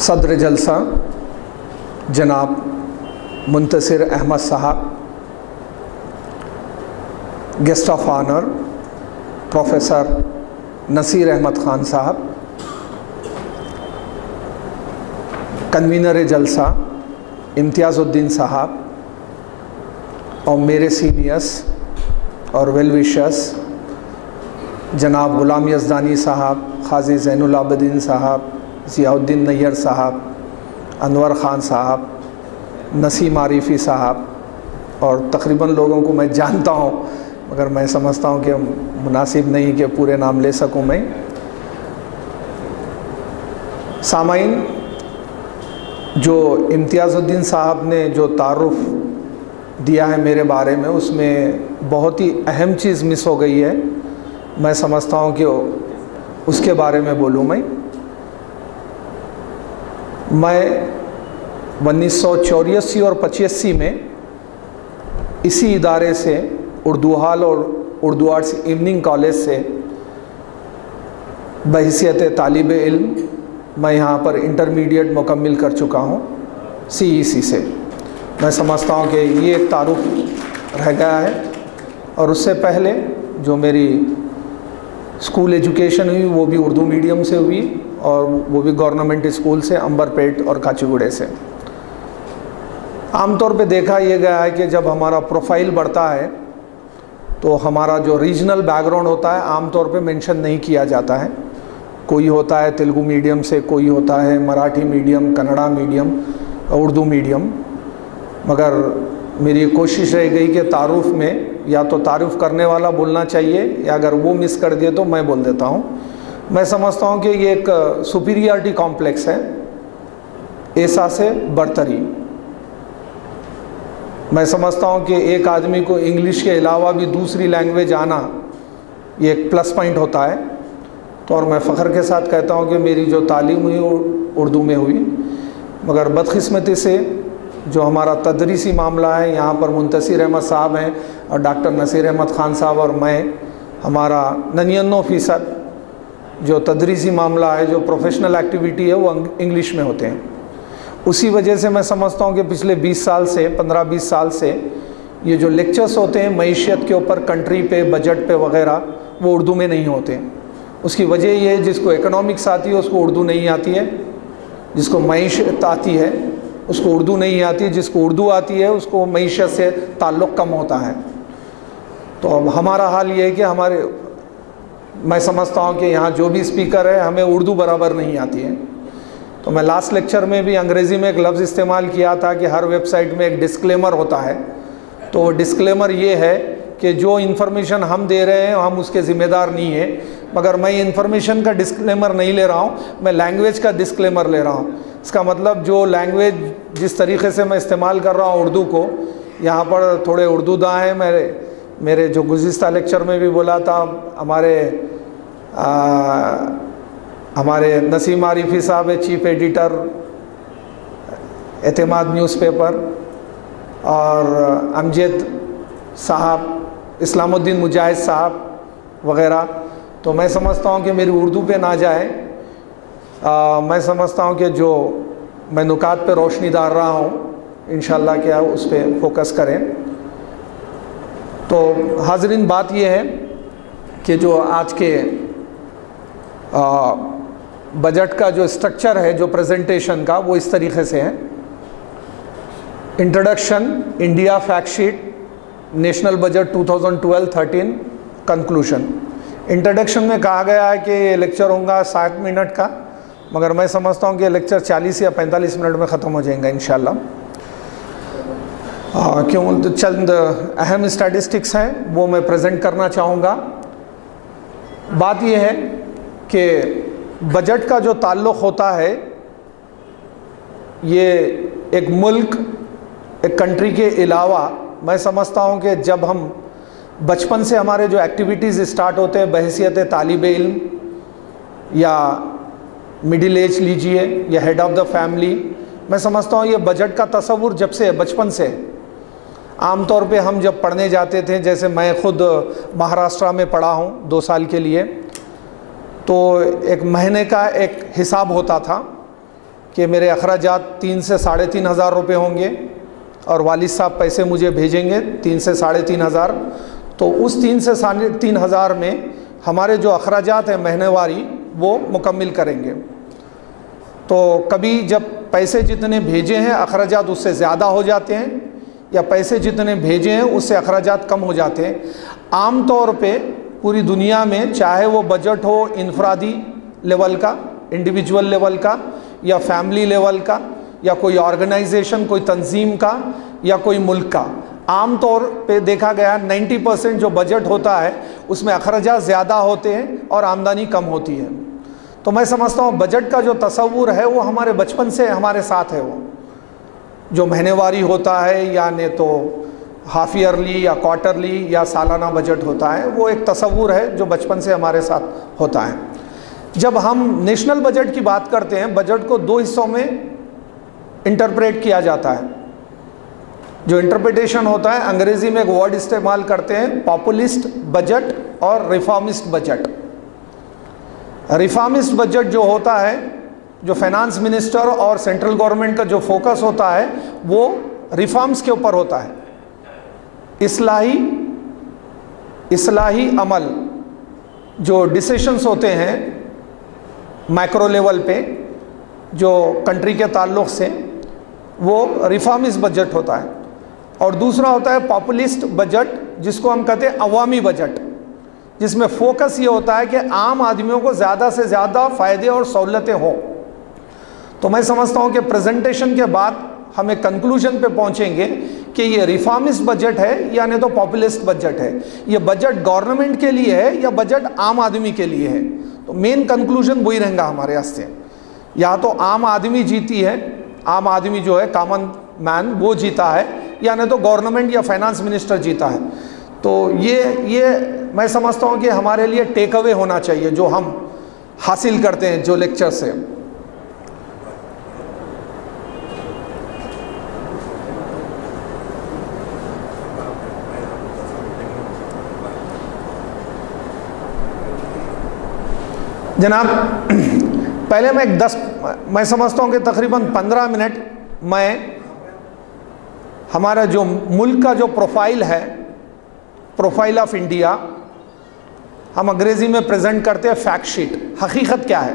सदर जलसा जनाब मुंतसिर अहमद साहब, guest of honour professor Naseer Ahmad Khan साहब, कन्वीनर जलसा इम्तियाज़ुद्दीन साहब और मेरे सीनियर्स और वेल विशर्स जनाब गुलाम यज़दानी साहब, क़ाज़ी ज़ैनुल आबिदीन साहब, ज़ियाउद्दीन नैयर साहब, अनवर ख़ान साहब, नसीम आरिफ़ी साहब और तकरीबन लोगों को मैं जानता हूँ मगर मैं समझता हूँ कि मुनासिब नहीं कि पूरे नाम ले सकूँ मैं। सामाइन, जो इम्तियाज़ुद्दीन साहब ने जो तारुफ़ दिया है मेरे बारे में, उसमें बहुत ही अहम चीज़ मिस हो गई है। मैं समझता हूँ कि उसके बारे में बोलूँ मैं 1984 और 85 में इसी इदारे से उर्दू हाल और उर्दू आर्ट्स इवनिंग कॉलेज से बहैसियत तालिब इल्म मैं यहाँ पर इंटरमीडिएट मुकम्मिल कर चुका हूँ CEC से। मैं समझता हूँ कि ये एक तारुफ रह गया है। और उससे पहले जो मेरी स्कूल एजुकेशन हुई वो भी उर्दू मीडियम से हुई और वो भी गवर्नमेंट स्कूल से, अंबरपेट और काचीगुड़े से। आमतौर पे देखा यह गया है कि जब हमारा प्रोफाइल बढ़ता है तो हमारा जो रीजनल बैकग्राउंड होता है आमतौर पे मेंशन नहीं किया जाता है। कोई होता है तेलुगु मीडियम से, कोई होता है Marathi medium, Kannada medium, Urdu medium. मगर मेरी कोशिश रह गई कि तारुफ में या तो तारुफ करने वाला बोलना चाहिए या अगर वो मिस कर दिए तो मैं बोल देता हूँ। मैं समझता हूँ कि ये एक सुपीरियरिटी कॉम्प्लेक्स है, एहसास बरतरी। मैं समझता हूँ कि एक आदमी को इंग्लिश के अलावा भी दूसरी लैंग्वेज आना ये एक प्लस पॉइंट होता है। तो और मैं फ़ख्र के साथ कहता हूँ कि मेरी जो तालीम हुई उर्दू में हुई, मगर बदकिस्मती से जो हमारा तदरीसी मामला है, यहाँ पर मुंतसिर अहमद साहब हैं और डॉक्टर नसीर अहमद ख़ान साहब और मैं, हमारा 99% जो तदरीसी मामला है, जो प्रोफेशनल एक्टिविटी है, वो इंग्लिश में होते हैं। उसी वजह से मैं समझता हूँ कि पिछले 20 साल से 15-20 साल से ये जो लेक्चर्स होते हैं मईशत के ऊपर, कंट्री पे, बजट पे वगैरह, वो उर्दू में नहीं होते हैं। उसकी वजह ये है जिसको इकोनॉमिक्स आती है उसको उर्दू नहीं आती है, जिसको मईशत आती है उसको उर्दू नहीं आती है, जिसको उर्दू आती है उसको मईशत से ताल्लुक़ कम होता है। तो अब हमारा हाल ये है कि मैं समझता हूँ कि यहाँ जो भी स्पीकर है हमें उर्दू बराबर नहीं आती है। तो मैं लास्ट लेक्चर में भी अंग्रेज़ी में एक लफ्ज़ इस्तेमाल किया था कि हर वेबसाइट में एक डिस्क्लेमर होता है। तो डिस्क्लेमर ये है कि जो इन्फॉर्मेशन हम दे रहे हैं हम उसके ज़िम्मेदार नहीं हैं, मगर मैं इन्फॉर्मेशन का डिस्क्लेमर नहीं ले रहा हूँ, मैं लैंग्वेज का डिस्क्लेमर ले रहा हूँ। इसका मतलब जो लैंग्वेज जिस तरीके से मैं इस्तेमाल कर रहा हूँ उर्दू को, यहाँ पर थोड़े उर्दू दाँ हैं। मेरे जो गुज़िश्ता लेक्चर में भी बोला था, हमारे नसीम आरिफ़ी साहब है चीफ़ एडिटर एतमाद न्यूज़पेपर, और अमजद साहब, इस्लामुद्दीन मुजाहिद साहब वग़ैरह। तो मैं समझता हूँ कि मेरी उर्दू पे ना जाए। मैं समझता हूँ कि जो मैं नुकात पे रोशनी डाल रहा हूँ इंशाअल्लाह क्या उस पर फोकस करें। तो हाज़रीन, बात यह है कि जो आज के बजट का जो स्ट्रक्चर है, जो प्रेजेंटेशन का, वो इस तरीके से है। Introduction, India factsheet, national budget 2012-13, conclusion. Introduction में कहा गया है कि ये लेक्चर होगा 60 मिनट का, मगर मैं समझता हूँ कि लेक्चर 40 या 45 मिनट में ख़त्म हो जाएगा इंशाअल्लाह। क्यों तो चंद अहम स्टैटिस्टिक्स हैं वो मैं प्रेजेंट करना चाहूँगा। बात यह है कि बजट का जो ताल्लुक़ होता है, ये एक मुल्क, एक कंट्री के अलावा, मैं समझता हूँ कि जब हम बचपन से हमारे जो एक्टिविटीज़ स्टार्ट होते हैं बहैसियत तालिब इल्म या मिडिल एज लीजिए या हेड ऑफ़ द फैमिली, मैं समझता हूँ ये बजट का तसव्वुर जब से बचपन से। आमतौर पे हम जब पढ़ने जाते थे, जैसे मैं ख़ुद महाराष्ट्र में पढ़ा हूँ 2 साल के लिए, तो एक महीने का एक हिसाब होता था कि मेरे अखराजात 3 से 3,500 रुपये होंगे और वालिद साहब पैसे मुझे भेजेंगे 3 से 3,500, तो उस 3 से 3,500 में हमारे जो अखराजात हैं महीनेवारी वो मुकम्मिल करेंगे। तो कभी जब पैसे जितने भेजे हैं अखराजात उससे ज़्यादा हो जाते हैं, या पैसे जितने भेजे हैं उससे अखराजात कम हो जाते हैं। आम तौर पे पूरी दुनिया में चाहे वो बजट हो इनफरादी लेवल का, इंडिविजुअल लेवल का, या फैमिली लेवल का, या कोई ऑर्गेनाइजेशन, कोई तंजीम का, या कोई मुल्क का, आम तौर पे देखा गया 90% जो बजट होता है उसमें अखराजात ज़्यादा होते हैं और आमदनी कम होती है। तो मैं समझता हूँ बजट का जो तस्वुर है वो हमारे बचपन से हमारे साथ है। वो जो महीनेवारी होता है या ने तो हाफ ईयरली या क्वार्टरली या सालाना बजट होता है, वो एक तस्वुर है जो बचपन से हमारे साथ होता है। जब हम नेशनल बजट की बात करते हैं, बजट को 2 हिस्सों में इंटरप्रेट किया जाता है। जो इंटरप्रिटेशन होता है, अंग्रेज़ी में एक वर्ड इस्तेमाल करते हैं पॉपुलिस्ट बजट और रिफॉर्मिस्ट बजट। रिफॉर्मिस्ट बजट जो होता है, जो फाइनेंस मिनिस्टर और सेंट्रल गवर्नमेंट का जो फोकस होता है वो रिफॉर्म्स के ऊपर होता है। इस्लाही अमल, जो डिसीशंस होते हैं मैक्रो लेवल पे जो कंट्री के ताल्लुक़ से, वो रिफॉर्मिस्ट बजट होता है। और दूसरा होता है पॉपुलिस्ट बजट, जिसको हम कहते हैं अवामी बजट, जिसमें फोकस ये होता है कि आम आदमियों को ज़्यादा से ज़्यादा फ़ायदे और सहूलतें हो। तो मैं समझता हूँ कि प्रेजेंटेशन के बाद हम एक कंक्लूजन पे पहुँचेंगे कि ये रिफॉर्मिस्ट बजट है या नहीं तो पॉपुलिस्ट बजट है, ये बजट गवर्नमेंट के लिए है या बजट आम आदमी के लिए है। तो मेन कंक्लूजन वही रहेगा हमारे वास्ते, या तो आम आदमी जीती है, आम आदमी जो है कॉमन मैन वो जीता है, या नहीं तो गवर्नमेंट या फाइनेंस मिनिस्टर जीता है। तो ये मैं समझता हूँ कि हमारे लिए टेक अवे होना चाहिए जो हम हासिल करते हैं जो लेक्चर से। जनाब, पहले मैं समझता हूँ कि तकरीबन 15 मिनट मैं हमारा जो मुल्क का जो प्रोफाइल है, प्रोफाइल ऑफ इंडिया, हम अंग्रेज़ी में प्रेजेंट करते हैं फैक्ट शीट, हकीकत क्या है।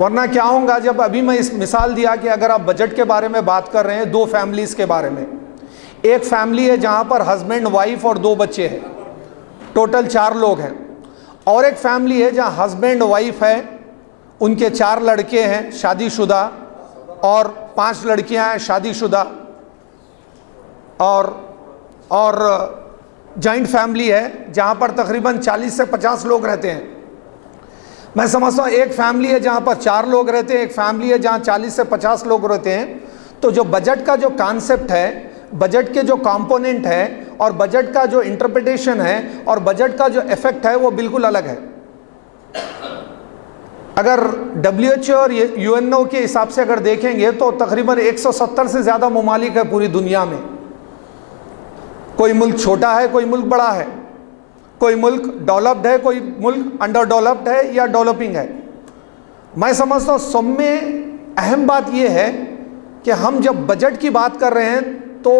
वरना क्या होगा, जब अभी मैं इस मिसाल दिया कि अगर आप बजट के बारे में बात कर रहे हैं 2 फैमिलीज़ के बारे में, एक फैमिली है जहाँ पर हस्बैंड वाइफ और 2 बच्चे हैं, टोटल 4 लोग हैं, और एक फैमिली है जहाँ हस्बैंड वाइफ है, उनके 4 लड़के हैं शादीशुदा और 5 लड़कियाँ हैं शादीशुदा, और जॉइंट फैमिली है जहाँ पर तकरीबन 40 से 50 लोग रहते हैं। मैं समझता हूँ एक फैमिली है जहाँ पर 4 लोग रहते हैं, एक फैमिली है जहाँ 40 से 50 लोग रहते हैं। तो जो बजट का जो कॉन्सेप्ट है, बजट के जो कंपोनेंट है, और बजट का जो इंटरप्रिटेशन है, और बजट का जो इफेक्ट है, वो बिल्कुल अलग है। अगर WHO और UNO के हिसाब से अगर देखेंगे तो तकरीबन 170 से ज़्यादा ममालिक है पूरी दुनिया में। कोई मुल्क छोटा है, कोई मुल्क बड़ा है, कोई मुल्क डेवलप्ड है, कोई मुल्क अंडर डेवलप्ड है या डेवलपिंग है। मैं समझता हूँ सब में अहम बात यह है कि हम जब बजट की बात कर रहे हैं तो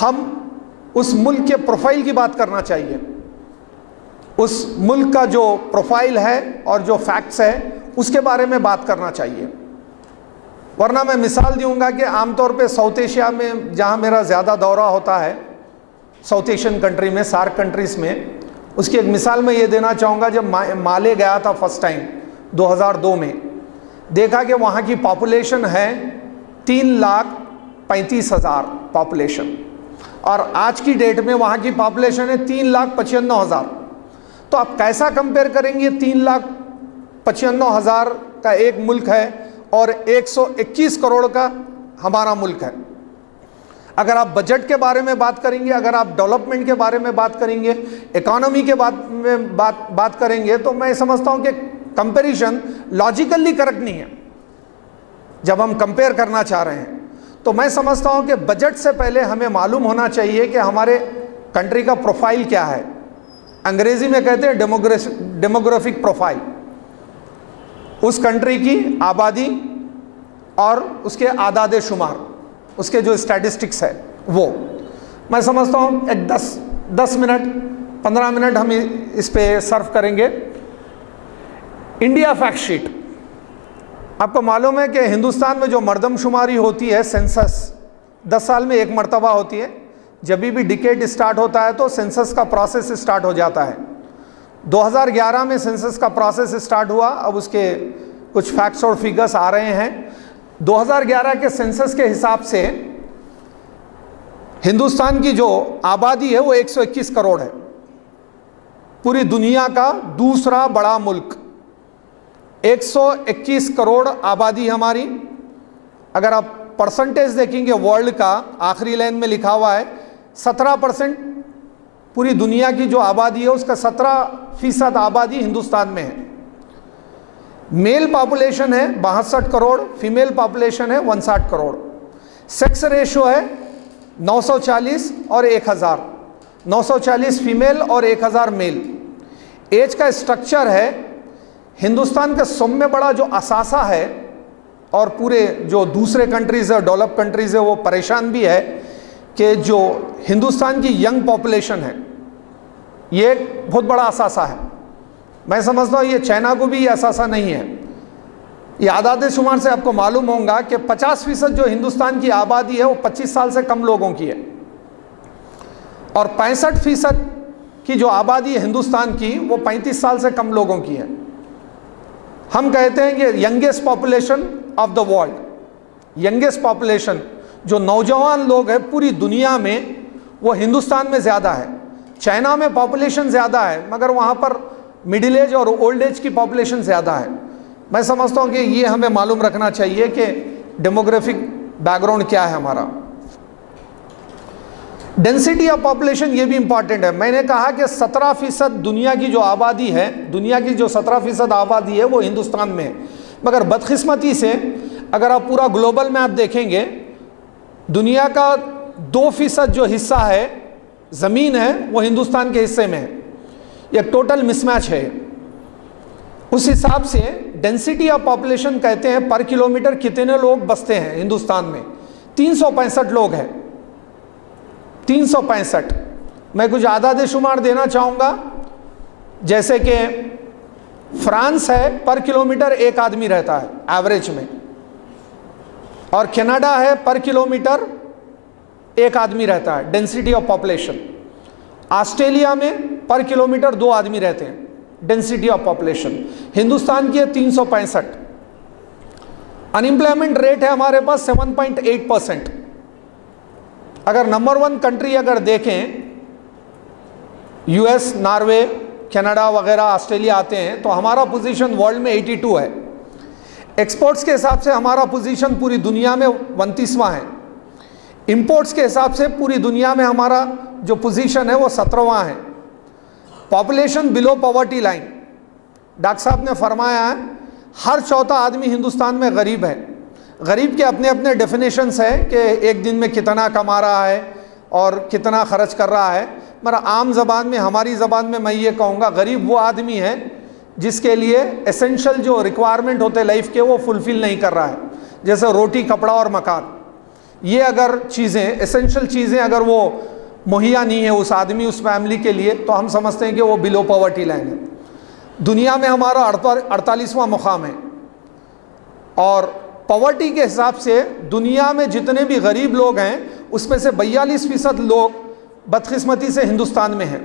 हम उस मुल्क के प्रोफाइल की बात करना चाहिए। उस मुल्क का जो प्रोफाइल है और जो फैक्ट्स है उसके बारे में बात करना चाहिए। वरना मैं मिसाल दूंगा कि आमतौर पे साउथ एशिया में जहाँ मेरा ज़्यादा दौरा होता है, साउथ एशियन कंट्री में, सार्क कंट्रीज़ में, उसकी एक मिसाल मैं ये देना चाहूँगा। जब माले गया था फर्स्ट टाइम 2002 में, देखा कि वहाँ की पॉपुलेशन है 3,35,000 पॉपुलेशन, और आज की डेट में वहाँ की पॉपुलेशन है 3,95,000। तो आप कैसा कंपेयर करेंगे? 3,95,000 का एक मुल्क है और 121 करोड़ का हमारा मुल्क है। अगर आप बजट के बारे में बात करेंगे, अगर आप डेवलपमेंट के बारे में बात करेंगे, इकोनॉमी के बात करेंगे, तो मैं समझता हूँ कि कंपैरिजन लॉजिकली करेक्ट नहीं है। जब हम कंपेयर करना चाह रहे हैं तो मैं समझता हूँ कि बजट से पहले हमें मालूम होना चाहिए कि हमारे कंट्री का प्रोफाइल क्या है। अंग्रेजी में कहते हैं डेमोग्राफिक प्रोफाइल। उस कंट्री की आबादी, और उसके आदाद शुमार, उसके जो स्टैटिस्टिक्स है वो मैं समझता हूँ एक 10 मिनट 15 मिनट हम इस पे सर्व करेंगे। India fact sheet. आपको मालूम है कि हिंदुस्तान में जो मर्दमशुमारी होती है, सेंसस 10 साल में एक मर्तबा होती है। जब भी डिकेड स्टार्ट होता है तो सेंसस का प्रोसेस स्टार्ट हो जाता है। 2011 में सेंसस का प्रोसेस स्टार्ट हुआ। अब उसके कुछ फैक्ट्स और फिगर्स आ रहे हैं। 2011 के सेंसस के हिसाब से हिंदुस्तान की जो आबादी है वो 121 करोड़ है। पूरी दुनिया का दूसरा बड़ा मुल्क, 121 करोड़ आबादी हमारी। अगर आप परसेंटेज देखेंगे वर्ल्ड का, आखिरी लाइन में लिखा हुआ है 17%। पूरी दुनिया की जो आबादी है उसका 17% आबादी हिंदुस्तान में है। मेल पॉपुलेशन है 62 करोड़, फीमेल पॉपुलेशन है 59 करोड़। सेक्स रेशो है 940 और 1000, 940 फीमेल और 1000 मेल। एज का स्ट्रक्चर है, हिंदुस्तान का सब में बड़ा जो असासा है, और पूरे जो दूसरे कंट्रीज़ है, डेवलप कंट्रीज़ है, वो परेशान भी है कि जो हिंदुस्तान की यंग पॉपुलेशन है ये एक बहुत बड़ा असासा है। मैं समझता हूँ ये चाइना को भी ये असासा नहीं है। ये आदाद शुमार से आपको मालूम होगा कि 50% जो हिंदुस्तान की आबादी है वो 25 साल से कम लोगों की है, और 65% की जो आबादी है हिंदुस्तान की वो 35 साल से कम लोगों की है। हम कहते हैं कि youngest population of the world, youngest population जो नौजवान लोग हैं पूरी दुनिया में वो हिंदुस्तान में ज़्यादा है। चाइना में पॉपुलेशन ज़्यादा है मगर वहाँ पर मिडिल एज और ओल्ड एज की पॉपुलेशन ज़्यादा है। मैं समझता हूँ कि ये हमें मालूम रखना चाहिए कि डेमोग्राफिक बैकग्राउंड क्या है हमारा। डेंसिटी ऑफ पॉपुलेशन ये भी इंपॉर्टेंट है। मैंने कहा कि 17% दुनिया की जो आबादी है, दुनिया की जो 17% आबादी है वो हिंदुस्तान में है। मगर बदकिस्मती से अगर आप पूरा ग्लोबल में आप देखेंगे, दुनिया का 2% जो हिस्सा है ज़मीन है वो हिंदुस्तान के हिस्से में है। ये टोटल मिसमैच है। उस हिसाब से डेंसिटी ऑफ पॉपुलेशन कहते हैं पर किलोमीटर कितने लोग बसते हैं हिंदुस्तान में। 365 लोग हैं, 365। मैं कुछ आदाद शुमार देना चाहूँगा, जैसे कि फ्रांस है पर किलोमीटर एक आदमी रहता है एवरेज में, और कनाडा है पर किलोमीटर एक आदमी रहता है डेंसिटी ऑफ पॉपुलेशन। ऑस्ट्रेलिया में पर किलोमीटर 2 आदमी रहते हैं डेंसिटी ऑफ पॉपुलेशन। हिंदुस्तान की है 365। अनएम्प्लॉयमेंट रेट है हमारे पास 7.8%। अगर नंबर 1 कंट्री अगर देखें, यूएस, नॉर्वे, कनाडा वगैरह, ऑस्ट्रेलिया आते हैं तो हमारा पोजीशन वर्ल्ड में 82 है। एक्सपोर्ट्स के हिसाब से हमारा पोजीशन पूरी दुनिया में 29वां है। इंपोर्ट्स के हिसाब से पूरी दुनिया में हमारा जो पोजीशन है वो 17वां है। Population below poverty line, doctor साहब ने फरमाया है हर चौथा आदमी हिंदुस्तान में गरीब है। गरीब के अपने अपने डेफिनेशंस है कि एक दिन में कितना कमा रहा है और कितना खर्च कर रहा है। मगर आम ज़बान में, हमारी ज़बान में मैं ये कहूँगा, गरीब वो आदमी है जिसके लिए एसेंशियल जो रिक्वायरमेंट होते लाइफ के वो फुलफ़िल नहीं कर रहा है, जैसे रोटी, कपड़ा और मकान। ये अगर चीज़ें, एसेंशियल चीज़ें अगर वो मुहैया नहीं है उस आदमी, उस फैमिली के लिए, तो हम समझते हैं कि वो बिलो पॉवर्टी लाइन है। दुनिया में हमारा 48वां मुकाम है, और पॉवर्टी के हिसाब से दुनिया में जितने भी गरीब लोग हैं उसमें से 42% लोग बदकिस्मती से हिंदुस्तान में हैं।